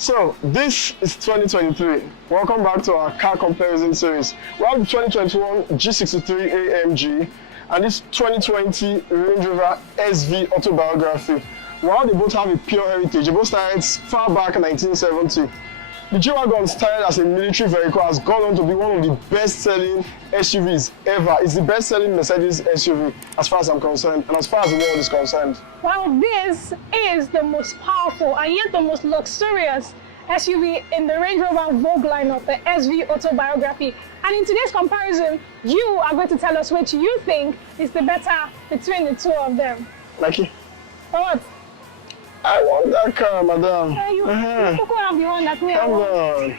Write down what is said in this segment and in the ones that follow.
So this is 2023. Welcome back to our car comparison series. We have the 2021 G63 AMG and this 2020 Range Rover SV Autobiography. While they both have a pure heritage, they both started far back in 1970. The G-Wagon, started as a military vehicle, has gone on to be one of the best-selling SUVs ever. It's the best-selling Mercedes SUV as far as I'm concerned and as far as the world is concerned. Well, this is the most powerful and yet the most luxurious SUV in the Range Rover Vogue lineup, the SV Autobiography. And in today's comparison, you are going to tell us which you think is the better between the two of them. Lucky. What? I want that car, madam. You have the one that we Come want. on.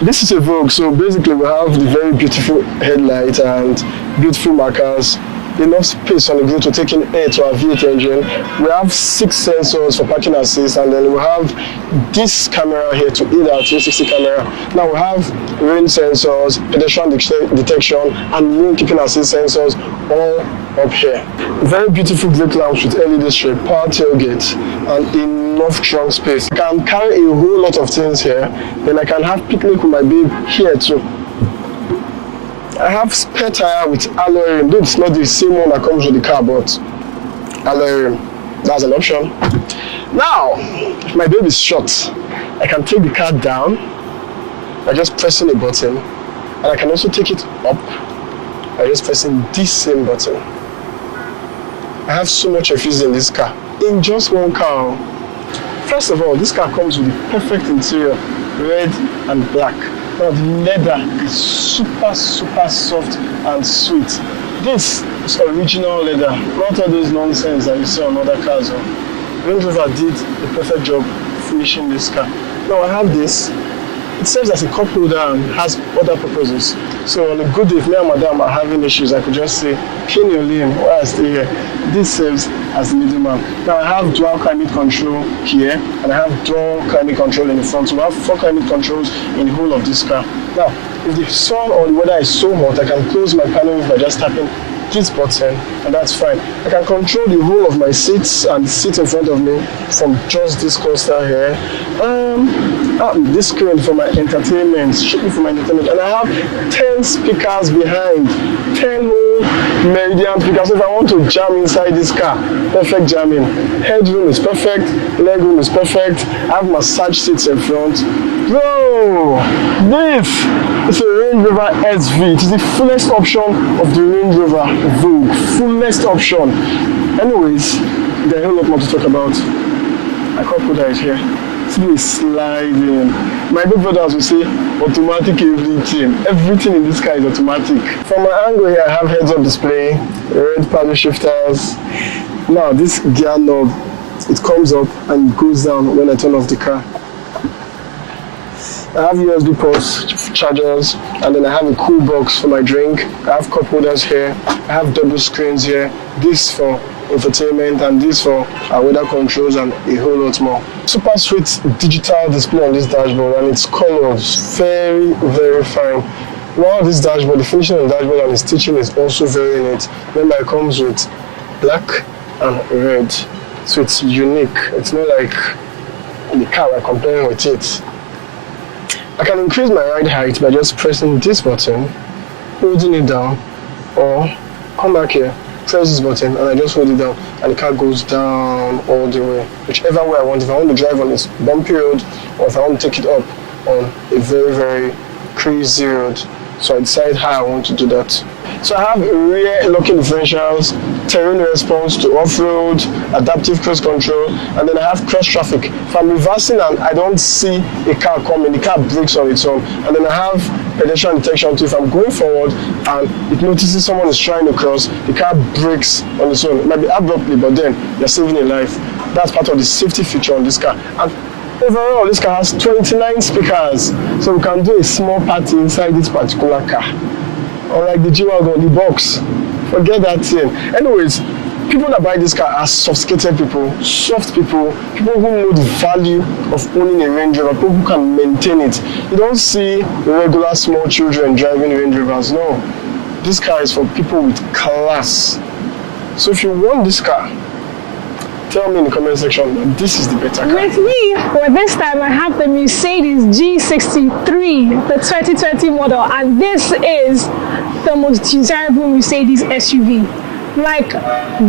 This is a Vogue, so basically we have the very beautiful headlight and beautiful markers, enough space on the grill to take in air to our V8 engine. We have 6 sensors for parking assist, and then we have this camera here to aid our 360 camera. Now we have rain sensors, pedestrian detection, and lane keeping assist sensors all up here. Very beautiful brake lamps with LED strip, power tailgate, and enough trunk space. I can carry a whole lot of things here. Then I can have picnic with my babe here too. I have spare tire with alloy rim. Though it's not the same one that comes with the car, but alloy rim, that's an option. Now, if my baby is short, I can take the car down by just pressing a button, and I can also take it up by just pressing this same button. I have so much refuse in this car, in just one car. First of all, this car comes with the perfect interior, red and black. Now the leather is super soft and sweet. This is original leather, not all those nonsense that you see on other cars. Range Rover did a perfect job finishing this car. Now I have this. It serves as a cup holder and has other purposes. So on a good day, if me and madam are having issues, I could just say, clean your lane while I stay here. This serves as the middleman. Now I have dual climate control here, and I have dual climate control in the front. So I have 4 climate controls in the whole of this car. Now, if the sun or the weather is so hot, I can close my panel by just tapping this button, and that's fine. I can control the whole of my seats and the seat in front of me from just this cluster here. This screen for my entertainment, strictly for my entertainment, and I have 10 speakers behind, 10 whole Meridian speakers. So if I want to jam inside this car, perfect jamming. Headroom is perfect, legroom is perfect. I have massage seats in front. Bro, this is a Range Rover SV. It is the fullest option of the Range Rover Vogue. Fullest option. Anyways, there's a whole lot more to talk about. My cup holder is here. See me sliding. My big brothers will say automatic everything. Everything in this car is automatic. From my angle here, I have heads-up display, red paddle shifters. Now this gear knob, it comes up and goes down when I turn off the car. I have USB ports, chargers, and then I have a cool box for my drink. I have cup holders here. I have double screens here. This for infotainment and this for weather controls and a whole lot more. Super sweet digital display on this dashboard, and its colors very fine. Wow, this dashboard, the finishing on the dashboard and the stitching is also very neat. Remember, it comes with black and red, so it's unique. It's not like the car we're comparing with it. I can increase my ride height by just pressing this button, holding it down, or come back here, press this button, and I just hold it down, and the car goes down all the way, whichever way I want. If I want to drive on this bumpy road, or if I want to take it up on a very crazy road. So I decide how I want to do that. So I have rear locking differentials, terrain response to off-road, adaptive cruise control, and then I have cross traffic. If I'm reversing and I don't see a car coming, the car brakes on its own. And then I have pedestrian detection too. If I'm going forward and it notices someone is trying to cross, the car brakes on its own. It might be abruptly, but then you're saving a life. That's part of the safety feature on this car. And overall, this car has 29 speakers, so we can do a small party inside this particular car. Unlike the G-Wagon, the box, forget that thing. Anyways, people that buy this car are sophisticated people, soft people who know the value of owning a Range Rover, people who can maintain it. You don't see regular small children driving Range Rovers, no. This car is for people with class. So if you want this car, tell me in the comment section that this is the better car. With me, for this time, I have the Mercedes G63, the 2020 model, and this is the most desirable Mercedes SUV. Like,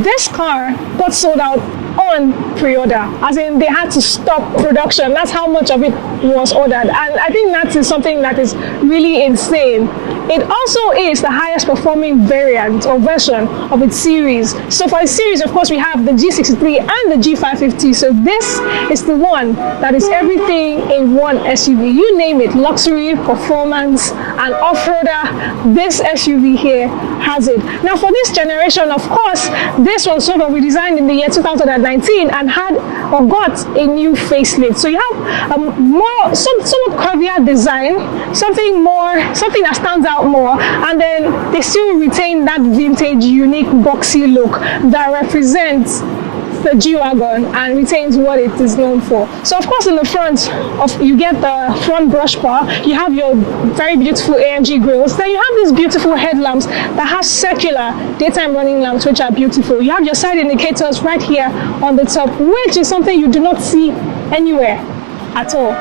this car got sold out on pre-order, as in they had to stop production. That's how much of it was ordered, and I think that is something that is really insane. It also is the highest performing variant or version of its series. So for a series, of course, we have the G63 and the G550. So this is the one that is everything in one SUV. You name it, luxury, performance, and off-roader, this SUV here has it. Now for this generation, of course, this was sort of redesigned in the year 2019 and had or got a new facelift. So you have more, somewhat curvier design, something that stands out more, and then they still retain that vintage, unique, boxy look that represents the G-Wagon and retains what it is known for. So of course in the front, you get the front brush bar, you have your very beautiful AMG grills, then you have these beautiful headlamps that have circular daytime running lamps, which are beautiful. You have your side indicators right here on the top, which is something you do not see anywhere at all.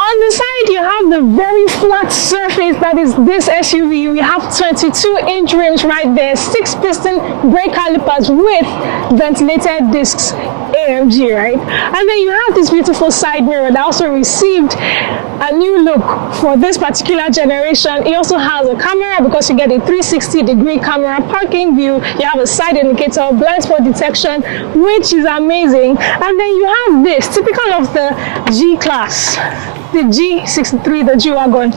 On the side, you have the very flat surface that is this SUV. We have 22-inch rims right there, 6-piston brake calipers with ventilated discs, AMG, right? And then you have this beautiful side mirror that also received a new look for this particular generation. It also has a camera because you get a 360-degree camera, parking view, you have a side indicator, blind spot detection, which is amazing. And then you have this, typical of the G-Class, the G63, the G-Wagon,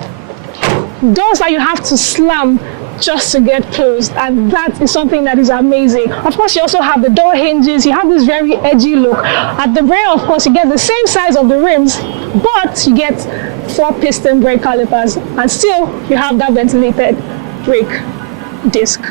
doors that you have to slam just to get closed, and that is something that is amazing. Of course, you also have the door hinges, you have this very edgy look. At the rear, of course, you get the same size of the rims, but you get 4-piston brake calipers, and still you have that ventilated brake disc.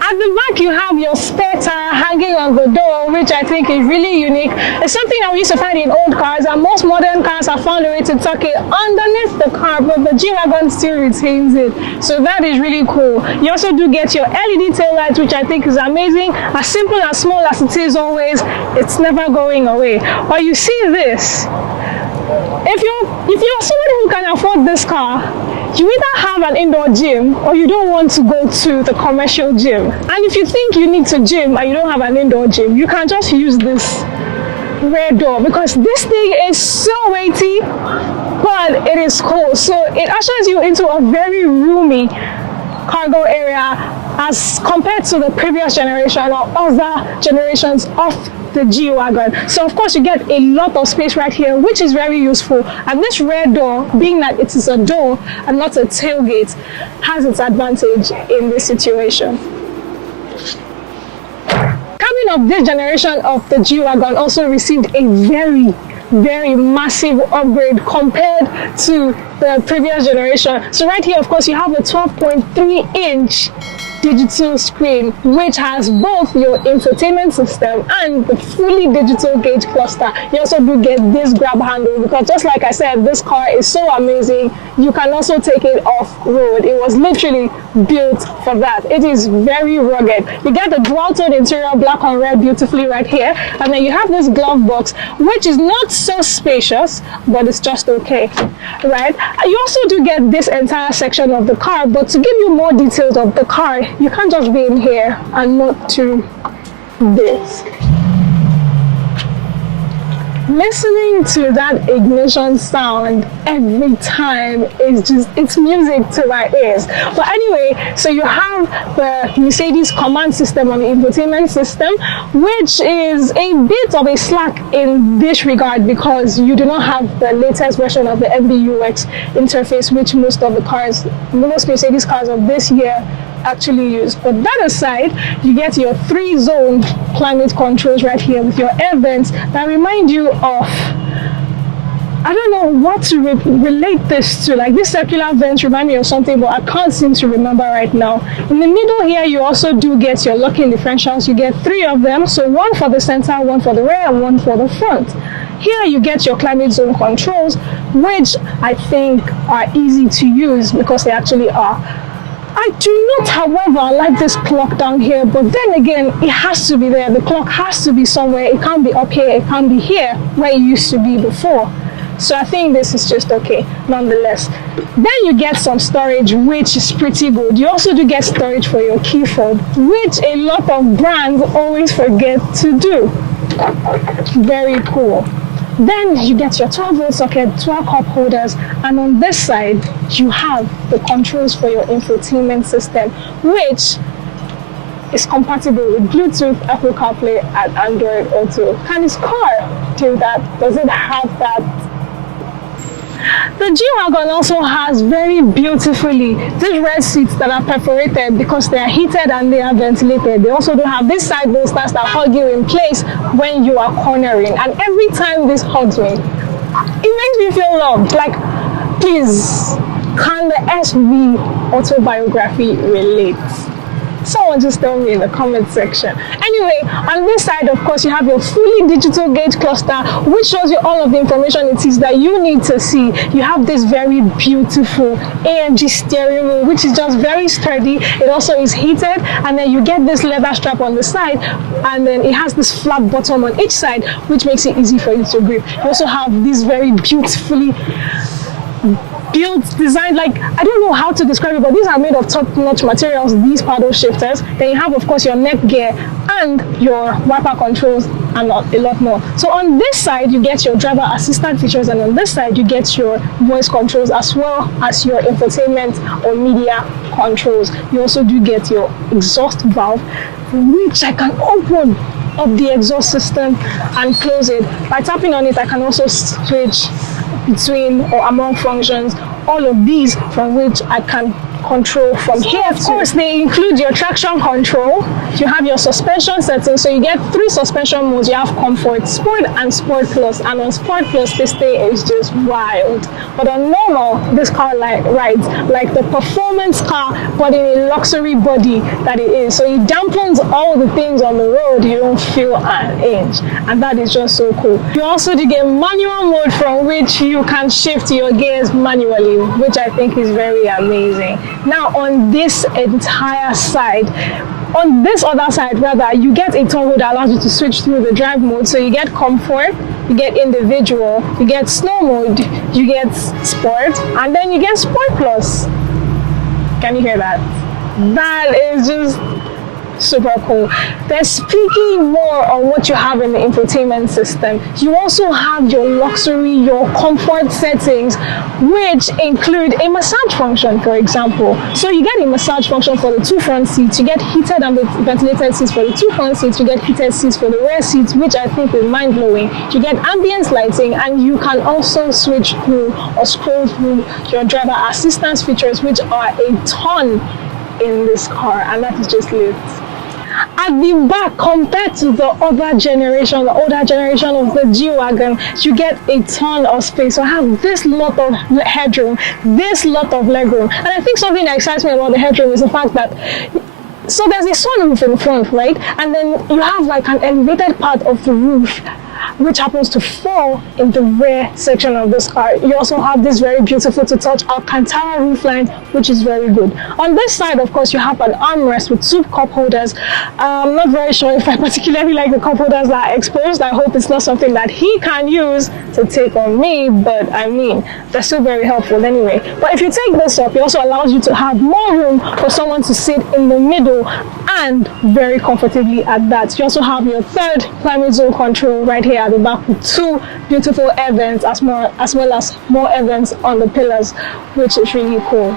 At the back, you have your spare tire hanging on the door, which I think is really unique. It's something that we used to find in old cars, and most modern cars have found a way to tuck it underneath the car, but the G-Wagon still retains it. So that is really cool. You also do get your LED taillights, which I think is amazing. As simple and small as it is always, it's never going away. But you see this, if you're somebody who can afford this car, you either have an indoor gym or you don't want to go to the commercial gym. And if you think you need to gym and you don't have an indoor gym, you can just use this rear door, because this thing is so weighty, but it is cool. So it ushers you into a very roomy cargo area as compared to the previous generation or other generations of the G-Wagon. So of course you get a lot of space right here, which is very useful. And this rear door, being that it is a door and not a tailgate, has its advantage in this situation. Coming of this generation of the G-Wagon also received a very massive upgrade compared to the previous generation. So right here, of course, you have a 12.3-inch digital screen, which has both your infotainment system and the fully digital gauge cluster. You also do get this grab handle, because just like I said, this car is so amazing, you can also take it off-road. It was literally built for that. It is very rugged. You get the dual-tone interior, black on red, beautifully right here, and then you have this glove box, which is not so spacious, but it's just okay, right? You also do get this entire section of the car, but to give you more details of the car, you can't just be in here and not to this. Listening to that ignition sound every time is just, it's music to my ears. But anyway, so you have the Mercedes command system on the infotainment system, which is a bit of a slack in this regard because you do not have the latest version of the MBUX interface, which most Mercedes cars of this year actually use. But that aside, you get your 3-zone climate controls right here with your air vents that remind you of, I don't know what to relate this to. Like, this circular vents remind me of something, but I can't seem to remember right now. In the middle here, you also do get your locking differentials. You get 3 of them, so 1 for the center, 1 for the rear, and 1 for the front. Here you get your climate zone controls, which I think are easy to use because they actually are. I do not, however, like this clock down here, but then again, it has to be there. The clock has to be somewhere. It can't be up here, it can't be here, where it used to be before. So I think this is just okay, nonetheless. Then you get some storage, which is pretty good. You also do get storage for your key fob, which a lot of brands always forget to do. Very cool. Then you get your 12-volt socket, 12 cup holders, and on this side, you have the controls for your infotainment system, which is compatible with Bluetooth, Apple CarPlay, and Android Auto. Can this car do that? Does it have that? The G-Wagon also has very beautifully these red seats that are perforated because they are heated and they are ventilated. They also do have these side bolsters that hold you in place when you are cornering. And every time this hugs me, it makes me feel loved. Like, please, can the SV Autobiography relate? Someone just tell me in the comment section. Anyway, on this side, of course, you have your fully digital gauge cluster, which shows you all of the information it is that you need to see. You have this very beautiful AMG steering wheel, which is just very sturdy. It also is heated, and then you get this leather strap on the side, and then it has this flat bottom on each side, which makes it easy for you to grip. You also have this very beautifully built, designed, like, I don't know how to describe it, but these are made of top-notch materials, these paddle shifters. Then you have, of course, your neck gear and your wiper controls and a lot more. So on this side, you get your driver assistant features, and on this side, you get your voice controls as well as your infotainment or media controls. You also do get your exhaust valve, which I can open up the exhaust system and close it. By tapping on it, I can also switch between or among functions, all of these from which I can control from here. Of course, they include your traction control. You have your suspension settings, so you get 3 suspension modes. You have Comfort, Sport, and Sport Plus. And on Sport Plus, this thing is just wild. But on normal, this car rides like the performance car, but in a luxury body that it is. So it dampens all the things on the road. You don't feel an inch, and that is just so cool. You also do get manual mode, from which you can shift your gears manually, which I think is very amazing. Now on this entire side, on this other side rather, you get a toggle that allows you to switch through the drive mode. So you get Comfort, you get Individual, you get Snow mode, you get Sport, and then you get Sport Plus. Can you hear that? That is just super cool. Then speaking more on what you have in the infotainment system, you also have your luxury, your comfort settings, which include a massage function, for example. So you get a massage function for the 2 front seats, you get heated and ventilated seats for the 2 front seats, you get heated seats for the rear seats, which I think is mind-blowing. You get ambience lighting, and you can also switch through or scroll through your driver assistance features, which are a ton in this car, and that is just lit. At the back, compared to the older generation of the G-Wagon, you get a ton of space. So I have this lot of headroom, this lot of legroom. And I think something that excites me about the headroom is the fact that, so there's a sunroof in front, right? And then you have like an elevated part of the roof, which happens to fall in the rear section of this car. You also have this very beautiful to touch Alcantara roofline, which is very good. On this side, of course, you have an armrest with 2 cup holders. I'm not very sure if I particularly like the cup holders that are exposed. I hope it's not something that he can use to take on me, but I mean, they're still very helpful anyway. But if you take this up, it also allows you to have more room for someone to sit in the middle, and very comfortably at that. You also have your 3rd climate zone control right here at the back with 2 beautiful air vents, as well as more air vents on the pillars, which is really cool.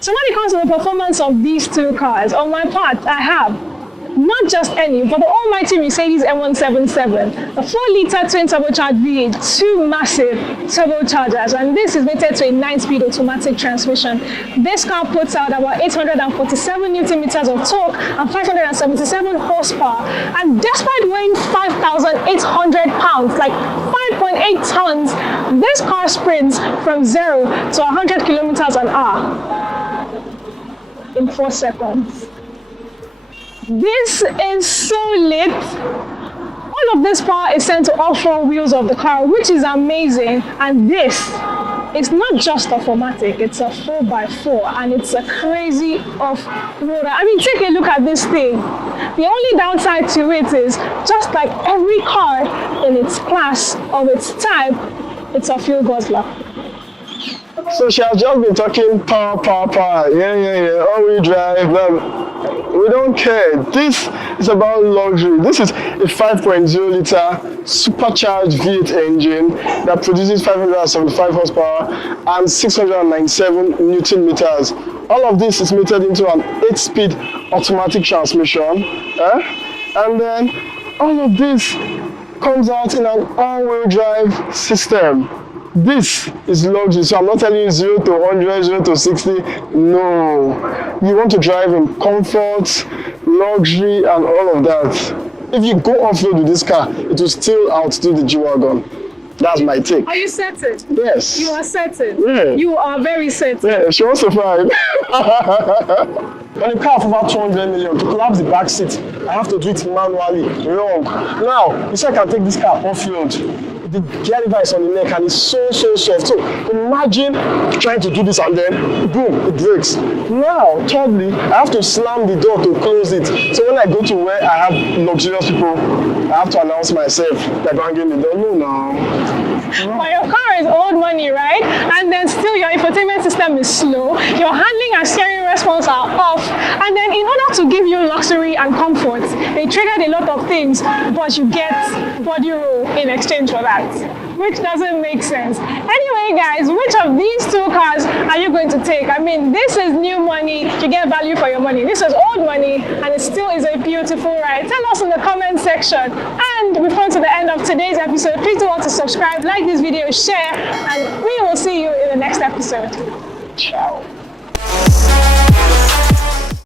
So when it comes to the performance of these 2 cars, on my part, I have not just any, but the almighty Mercedes M177, a 4-liter twin turbocharged V8, 2 massive turbochargers, and this is mated to a 9-speed automatic transmission. This car puts out about 847 Newton meters of torque and 577 horsepower, and despite weighing 5,800 pounds, like 5.8 tons, this car sprints from 0 to 100 kilometers an hour in 4 seconds. This is so lit. All of this power is sent to all 4 wheels of the car, which is amazing. And this it's not just a 4MATIC, it's a 4x4 and it's a crazy off-roader. I mean, take a look at this thing. The only downside to it is, just like every car in its class of its type, it's a fuel guzzler. So she has just been talking power, yeah, all-wheel drive, blah, blah. We don't care. This is about luxury. This is a 5.0 liter supercharged V8 engine that produces 575 horsepower and 697 Newton meters. All of this is mated into an 8-speed automatic transmission. And then all of this comes out in an all-wheel drive system. This is luxury. So I'm not telling you 0 to 100, 0 to 60. No. You want to drive in comfort, luxury, and all of that. If you go off-road with this car, it will still outdo the G-Wagon. That's my take. Are you certain? Yes. You are certain? Yeah. You are very certain. Yeah, she wants to find. When a car of about 200 million, to collapse the back seat, I have to do it manually. Wrong. Now, you say I can take this car off-road. The gear lever is on the neck and it's so soft. So imagine trying to do this and then boom, it breaks. Now, thirdly, I have to slam the door to close it. So when I go to where I have luxurious people, I have to announce myself by banging the door. No, now. But your car is old money, right? And then still your infotainment system is slow, your handling and steering response are off, and then in order to give you luxury and comfort, they triggered a lot of things, but you get body roll in exchange for that, which doesn't make sense. Anyway, guys, which of these two cars are you going to take? I mean, this is new money, you get value for your money. This is old money, and it still is a beautiful ride. Tell us in the comment section. And we've come to the end of today's episode. Please do want to subscribe, like this video, share, and we will see you in the next episode. Ciao.